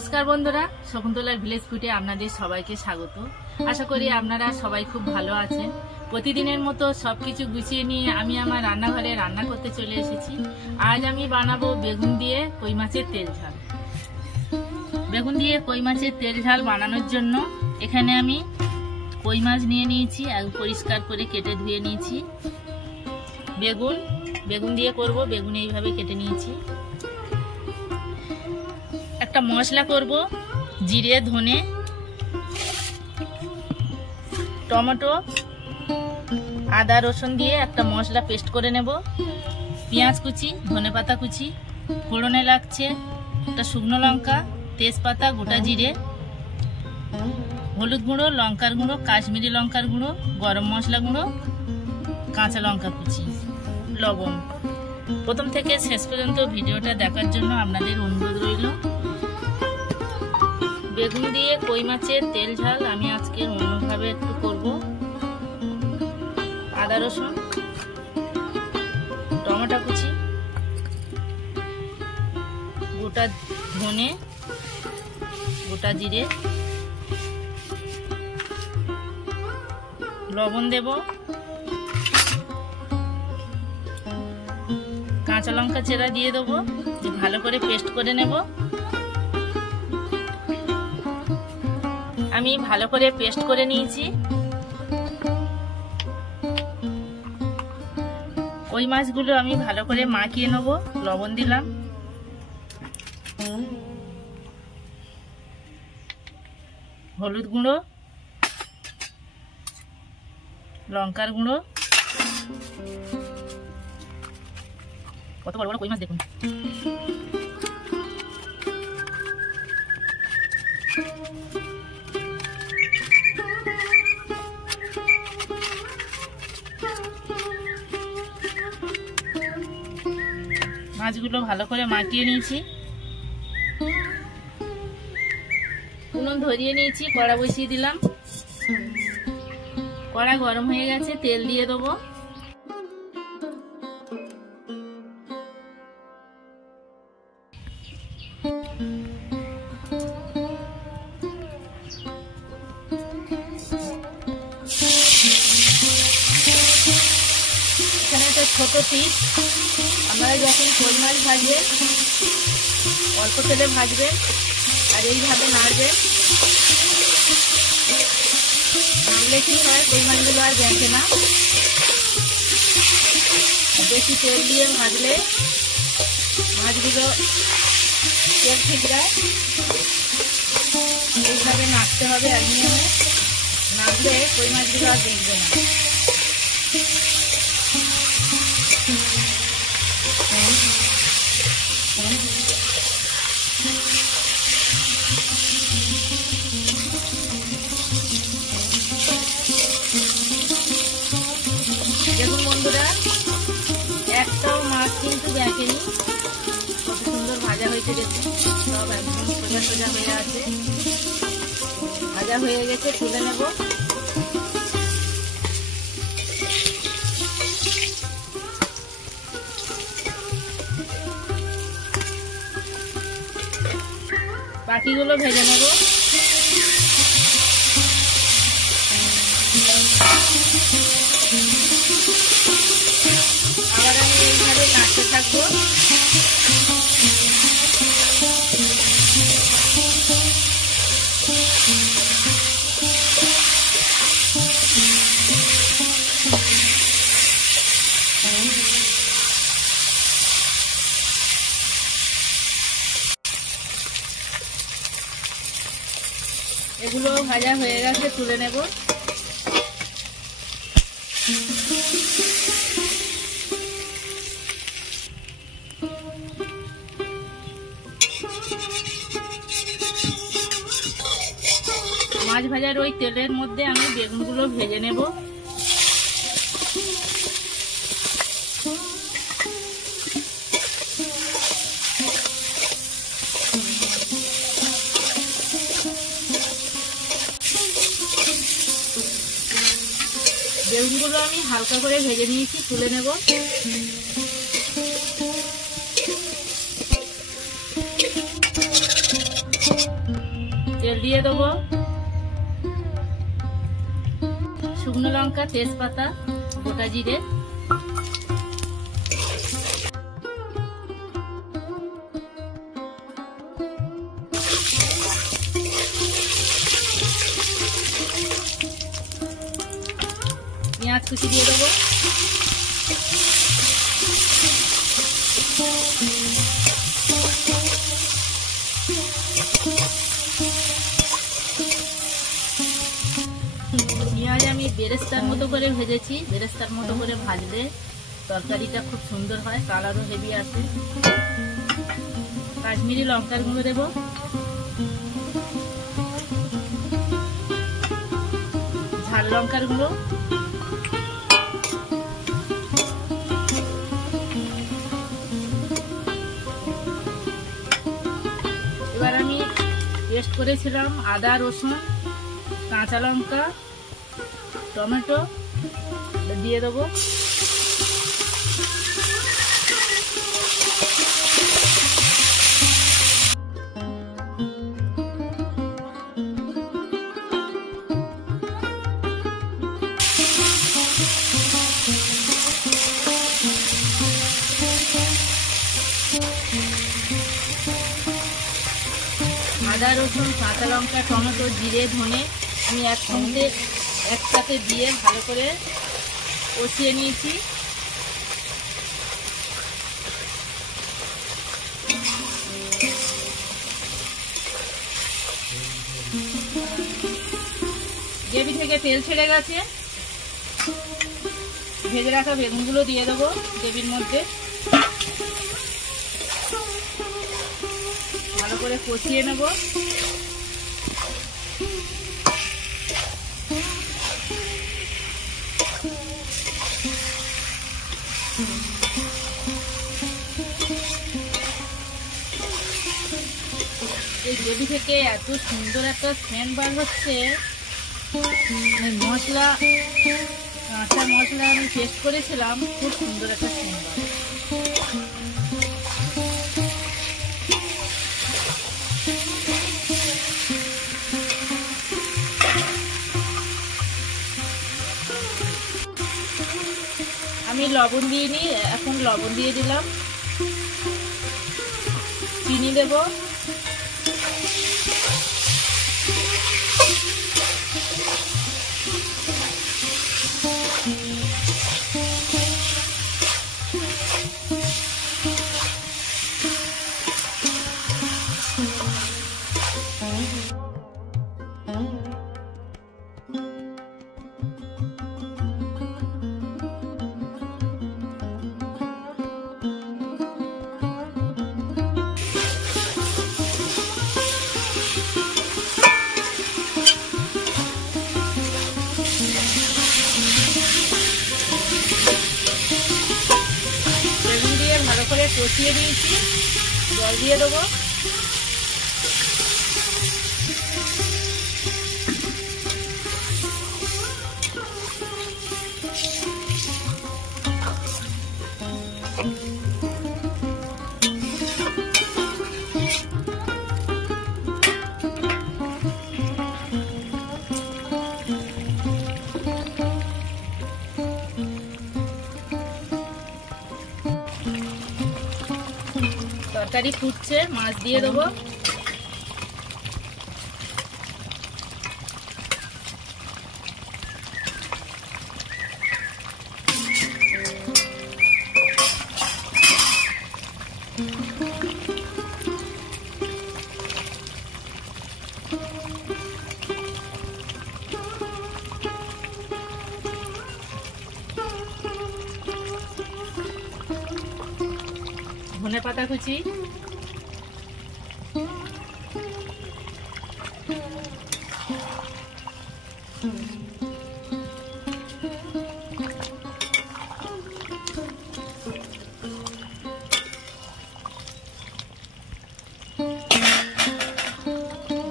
নমস্কার বন্ধুরা, শকুন্তলার ভিলেজ ফুডে আপনাদের সবাইকে স্বাগত। আশা করি আপনারা সবাই খুব ভালো আছেন। প্রতিদিনের মতো সবকিছু গুছিয়ে নিয়ে আমি আমার রান্নাঘরে রান্না করতে চলে এসেছি। আজ আমি বানাবো বেগুন দিয়ে কই মাছের তেল ঝাল। বেগুন দিয়ে কই মাছের তেল ঝাল বানানোর জন্য এখানে আমি কই মাছ নিয়ে নিয়েছি, পরিষ্কার করে কেটে ধুয়ে নিয়েছি। বেগুন দিয়ে করব, বেগুন এইভাবে কেটে নিয়েছি। একটা মশলা করব, জিরে ধনে টমেটো আদা রসুন দিয়ে একটা মশলা পেস্ট করে নেব। পেঁয়াজ কুচি, ধনেপাতা কুচি, ফোড়নে লাগছে একটা শুকনো লঙ্কা, তেজপাতা, গোটা জিরে, হলুদ গুঁড়ো, লঙ্কার গুঁড়ো, কাশ্মীরি লঙ্কার গুঁড়ো, গরম মশলা গুঁড়ো, কাঁচা লঙ্কা কুচি, লবণ। প্রথম থেকে শেষ পর্যন্ত ভিডিওটা দেখার জন্য আপনাদের অনুরোধ রইল। বেগুন দিয়ে কই মাছের তেল ঝাল আমি আজকে অন্যভাবে একটু করব। আদা রসুন, টমেটো কুচি, গোটা ধনে, গোটা জিরে, লবণ দেব, কাঁচা লঙ্কা চেরা দিয়ে দেবো, ভালো করে পেস্ট করে নেব। আমি ভালো করে পেস্ট করে নিয়েছি। ওই মাছগুলো আমি ভালো করে মাখিয়ে নেব। লবণ দিলাম, হলুদ গুঁড়ো, লঙ্কার গুঁড়ো। কত বড় বড় কই মাছ দেখুন। মাছগুলো ভালো করে মাখিয়ে নিয়েছি। উনুন ধরিয়ে নিয়েছি, কড়া বসিয়ে দিলাম। কড়া গরম হয়ে গেছে, তেল দিয়ে দেবো। এখানে একটা ছোট পিস। আপনারা যখন কই মাছ ভাজবেন অল্প তেলে ভাজবেন আর এইভাবে নাড়বেন। নাড়লে কি হয়, কই মাছগুলো আর দেখে না। বেশি তেল দিয়ে ভাজলে মাছগুলো তেল ঠিক যায়। এইভাবে নাড়তে হবে, একনিয়মে নাড়লে কই মাছগুলো আর দেখবে না। দেখুন বন্ধুরা, একটাও মাছ কিন্তু দেখেনি, কত সুন্দর ভাজা হয়েছে। দেখুন সব একদম সোজা সোজা হয়ে আছে। ভাজা হয়ে গেছে, তুলে নেব। বাকিগুলো ভেজে নেব। আবার আমি এইভাবে নাড়তে থাকবো। এগুলো ভাজা হয়ে গেছে, তুলে নেব। মাছ ভাজার ওই তেলের মধ্যে আমি বেগুনগুলো ভেজে নেব। বেগুনগুলো আমি হালকা করে ভেজে নিয়েছি, তুলে নেব। দিয়ে দেবো, শুকনো লঙ্কা, তেজপাতা, গোটা জিরে, পেঁয়াজ কুচি দিয়ে দেবো, পেঁয়াজ আমি বেরেস্তার মতো করে ভেজেছি। বেরেস্তার মতো করে ভাজলে তরকারিটা খুব সুন্দর হয়, কালারও হেভি আসে। কাশ্মীরি লঙ্কার গুঁড়ো দেবো, ঝাল লঙ্কার গুঁড়ো, এবার আমি পেস্ট করেছিলাম আদা, রসুন, কাঁচা লঙ্কা, টমেটো দিয়ে দেবো। আদা, রসুন, কাঁচা লঙ্কা, টমেটো, জিরে, ধনে আমি একসাথে দিয়ে ভালো করে কষিয়ে নিয়েছি। গ্রেভি থেকে তেল ছেড়ে গেছে, ভেজে রাখা বেগুনগুলো দিয়ে দেবো গ্রেভির মধ্যে, ভালো করে কষিয়ে নেব। এই গ্রেভি থেকে এত সুন্দর একটা স্মেল বার হচ্ছে, মশলা, কাঁচা মশলা আমি পেস্ট করেছিলাম, খুব সুন্দর একটা স্মেল বার। আমি লবণ দিইনি, এখন লবণ দিয়ে দিলাম, চিনি দেব, ভালো করে কষিয়ে দিয়েছি, জল দিয়ে দেবো। তরকারি ফুটছে, মাছ দিয়ে দেবো, ধনে পাতা কুচি,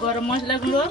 গরম মশলা গুঁড়ো,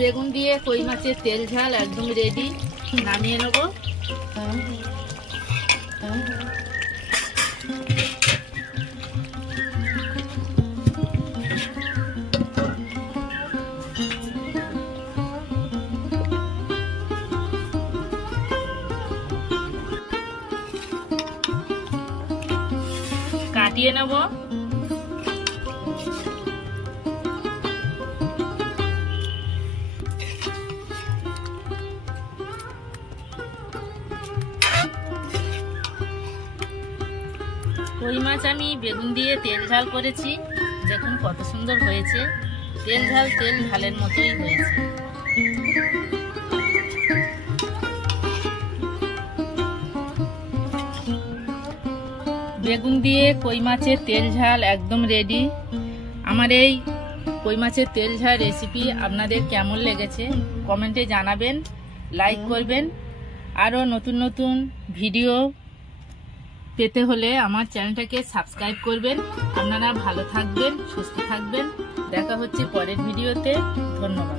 বেগুন দিয়ে কই মাছের তেল ঝাল একদম রেডি, নামিয়ে নেব। কাটিয়ে নেব। কই মাছ আমি বেগুন দিয়ে তেল ঝাল করেছি, দেখুন কত সুন্দর হয়েছে। তেল ঝালের মতোই হয়েছে। বেগুন দিয়ে কই মাছের তেল ঝাল একদম রেডি। আমার এই কই মাছের তেল ঝাল রেসিপি আপনাদের কেমন লেগেছে কমেন্টে জানাবেন, লাইক করবেন। আরও নতুন নতুন ভিডিও পেতে হলে আমার চ্যানেলটাকে সাবস্ক্রাইব করবেন। আপনারা ভালো থাকবেন, সুস্থ থাকবেন। দেখা হচ্ছে পরের ভিডিওতে। ধন্যবাদ।